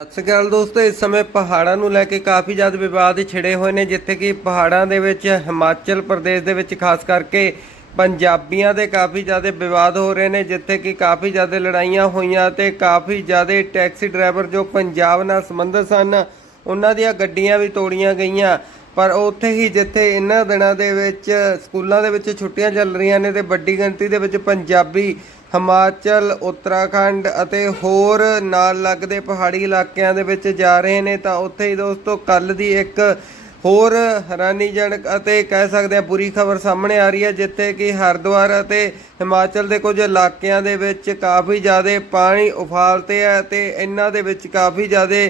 ਸਤਿ ਸ਼੍ਰੀ ਅਕਾਲ ਦੋਸਤੋ, ਇਸ ਸਮੇਂ ਪਹਾੜਾਂ ਨੂੰ ਲੈ ਕੇ ਕਾਫੀ ਜ਼ਿਆਦਾ ਵਿਵਾਦ ਛਿੜੇ ਹੋਏ ਨੇ, ਜਿੱਥੇ ਕਿ ਪਹਾੜਾਂ ਦੇ ਵਿੱਚ, ਹਿਮਾਚਲ ਪ੍ਰਦੇਸ਼ ਦੇ ਵਿੱਚ ਖਾਸ ਕਰਕੇ ਪੰਜਾਬੀਆਂ ਦੇ ਕਾਫੀ ਜ਼ਿਆਦਾ ਵਿਵਾਦ ਹੋ ਰਹੇ ਨੇ, ਜਿੱਥੇ ਕਿ ਕਾਫੀ ਜ਼ਿਆਦਾ ਲੜਾਈਆਂ ਹੋਈਆਂ ਤੇ ਕਾਫੀ ਜ਼ਿਆਦਾ ਟੈਕਸੀ ਡਰਾਈਵਰ ਜੋ ਪੰਜਾਬ ਨਾਲ ਸੰਬੰਧਿਤ ਸਨ, ਉਹਨਾਂ ਦੀਆਂ ਗੱਡੀਆਂ ਵੀ ਤੋੜੀਆਂ ਗਈਆਂ। ਪਰ ਉੱਥੇ ਹੀ ਜਿੱਥੇ ਇਹਨਾਂ ਦਿਨਾਂ ਦੇ ਵਿੱਚ, ਸਕੂਲਾਂ ਦੇ ਵਿੱਚ ਛੁੱਟੀਆਂ ਚੱਲ ਰਹੀਆਂ ਨੇ ਤੇ ਵੱਡੀ ਗਿਣਤੀ ਦੇ ਵਿੱਚ ਪੰਜਾਬੀ ਹਿਮਾਚਲ, ਉੱਤਰਾਖੰਡ ਅਤੇ ਹੋਰ ਨਾਲ ਲੱਗਦੇ ਪਹਾੜੀ ਇਲਾਕਿਆਂ ਦੇ ਵਿੱਚ ਜਾ ਰਹੇ ਨੇ, ਤਾਂ ਉੱਥੇ ਹੀ ਦੋਸਤੋ ਕੱਲ ਦੀ ਇੱਕ ਹੋਰ ਹੈਰਾਨੀਜਨਕ ਅਤੇ ਕਹਿ ਸਕਦੇ ਆ ਬੁਰੀ ਖਬਰ ਸਾਹਮਣੇ ਆ ਰਹੀ ਹੈ, ਜਿੱਥੇ ਕਿ ਹਰਿਦੁਆਰ ਅਤੇ ਹਿਮਾਚਲ ਦੇ ਕੁਝ ਇਲਾਕਿਆਂ ਦੇ ਵਿੱਚ ਕਾਫੀ ਜ਼ਿਆਦਾ ਪਾਣੀ ਉਫਾਲ ਤੇ ਹੈ ਤੇ ਇਹਨਾਂ ਦੇ ਵਿੱਚ ਕਾਫੀ ਜ਼ਿਆਦਾ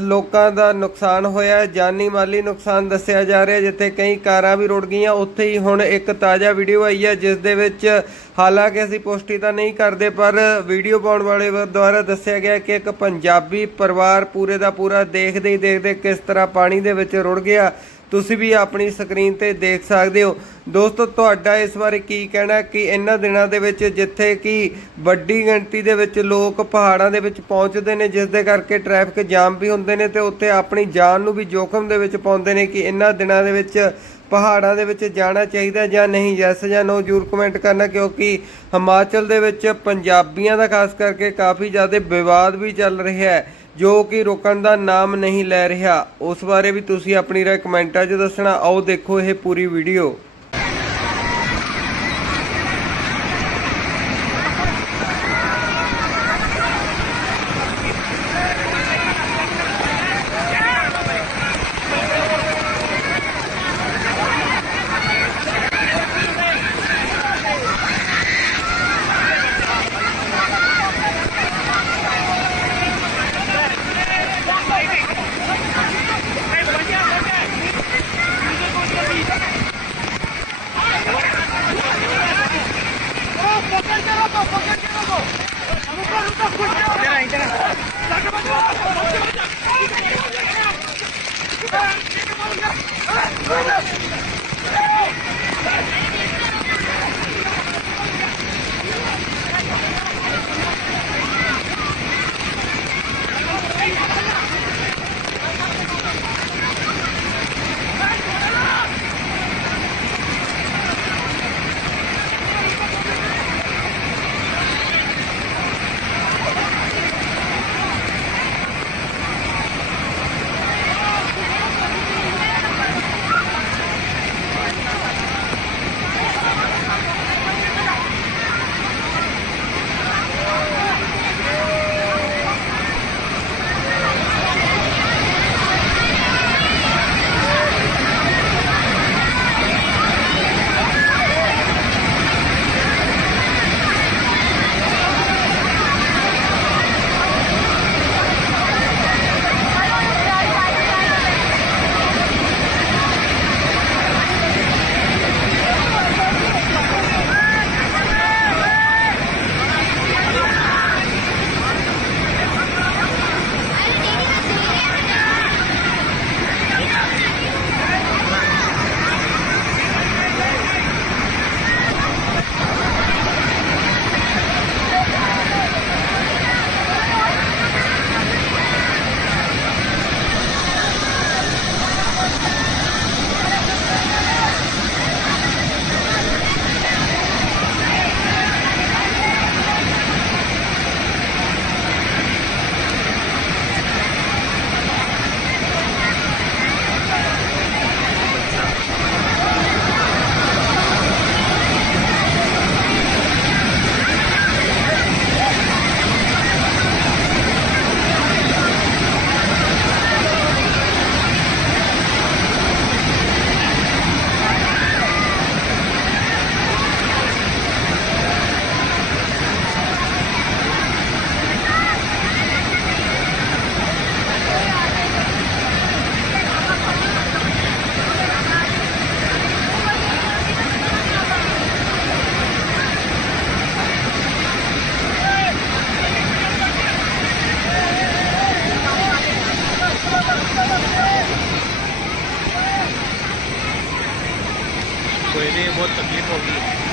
ਲੋਕਾਂ ਦਾ ਨੁਕਸਾਨ ਹੋਇਆ ਜਾਨੀ ਮਾਲੀ ਨੁਕਸਾਨ ਦੱਸਿਆ ਜਾ ਰਿਹਾ ਜਿੱਥੇ ਕਈ ਕਾਰਾਂ ਵੀ ਰੁੜ ਗਈਆਂ। ਉੱਥੇ ਹੀ ਹੁਣ ਇੱਕ ਤਾਜ਼ਾ ਵੀਡੀਓ ਆਈ ਹੈ, ਜਿਸ ਦੇ ਵਿੱਚ ਹਾਲਾਂਕਿ ਅਸੀਂ ਪੁਸ਼ਟੀ ਤਾਂ ਨਹੀਂ ਕਰਦੇ, ਪਰ ਵੀਡੀਓ ਪਾਉਣ ਵਾਲੇ ਦੁਆਰਾ ਦੱਸਿਆ ਗਿਆ ਕਿ ਇੱਕ ਪੰਜਾਬੀ ਪਰਿਵਾਰ ਪੂਰੇ ਦਾ ਪੂਰਾ ਦੇਖਦੇ ਹੀ ਦੇਖਦੇ ਕਿਸ ਤਰ੍ਹਾਂ ਪਾਣੀ ਦੇ ਵਿੱਚ ਰੁੜ ਗਿਆ। ਤੁਸੀਂ ਵੀ ਆਪਣੀ ਸਕਰੀਨ ਤੇ ਦੇਖ ਸਕਦੇ ਹੋ। ਦੋਸਤੋ, ਤੁਹਾਡਾ ਇਸ ਬਾਰੇ ਕੀ ਕਹਿਣਾ ਕਿ ਇਹਨਾਂ ਦਿਨਾਂ ਦੇ ਵਿੱਚ ਜਿੱਥੇ ਕਿ ਵੱਡੀ ਗਿਣਤੀ ਦੇ ਵਿੱਚ ਲੋਕ ਪਹਾੜਾਂ ਦੇ ਵਿੱਚ ਪਹੁੰਚਦੇ ਨੇ, ਜਿਸ ਦੇ ਕਰਕੇ ਟ੍ਰੈਫਿਕ ਜਾਮ ਵੀ ਹੁੰਦੇ ਨੇ ਤੇ ਉੱਥੇ ਆਪਣੀ ਜਾਨ ਨੂੰ ਵੀ ਜੋਖਮ ਦੇ ਵਿੱਚ ਪਾਉਂਦੇ ਨੇ ਕਿ ਇਹਨਾਂ ਦਿਨਾਂ ਦੇ ਵਿੱਚ ਪਹਾੜਾਂ ਦੇ ਵਿੱਚ ਜਾਣਾ ਚਾਹੀਦਾ ਜਾਂ ਨਹੀਂ। ਯੈਸ ਜਾਂ ਨੋ, ਜ਼ਰੂਰ ਕਮੈਂਟ ਕਰਨਾ, ਕਿਉਂਕਿ ਹਿਮਾਚਲ ਦੇ ਵਿੱਚ ਪੰਜਾਬੀਆਂ ਦਾ ਖਾਸ ਕਰਕੇ ਕਾਫੀ ਜ਼ਿਆਦਾ ਵਿਵਾਦ ਵੀ ਚੱਲ ਰਿਹਾ ਹੈ। ਜੋ ਕਿ ਰੁਕਣ ਦਾ ਨਾਮ ਨਹੀਂ ਲੈ ਰਿਹਾ। ਉਸ ਬਾਰੇ ਵੀ ਤੁਸੀਂ ਆਪਣੀ ਰਾਏ ਕਮੈਂਟਾਂ 'ਚ ਦੱਸਣਾ। ਆਓ ਦੇਖੋ ਇਹ ਪੂਰੀ ਵੀਡੀਓ। कोई नहीं बहुत तकलीफ होगी